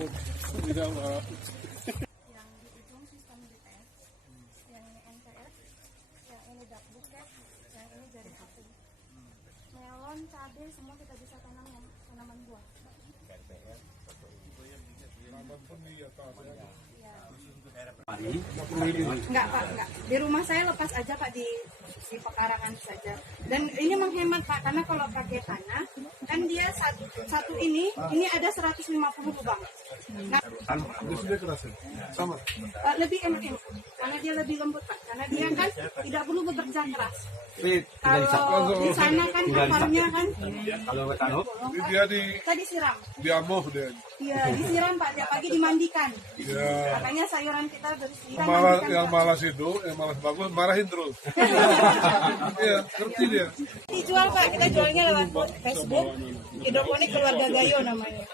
Tidak mau. Yang di ujung sistem BTS, yang ini NPS, yang ini dark buket, yang ini jari sapi. Melon, cabai, semua kita bisa tanam yang tanaman buah. Enggak Pak, enggak. Di rumah saya lepas aja Pak di pekarangan saja. Dan ini menghemat Pak, karena kalau pakai tanah kan dia satu ini ada 150 lubang. Nah, Sama. lebih enak karena dia lebih lembut Pak, karena dia kan tidak perlu bekerja keras. Kalau di sana kan akarnya kan Dia kita disiram. diamoh dia. Iya, disiram Pak, tiap pagi dimandikan. Ya. Makanya sayuran kita bersih. Yang malas itu, yang malas bagus, marahin terus. Iya, ngerti dia. Dijual Pak, kita jualnya lewat Facebook. Hidroponik Keluarga Gayo namanya.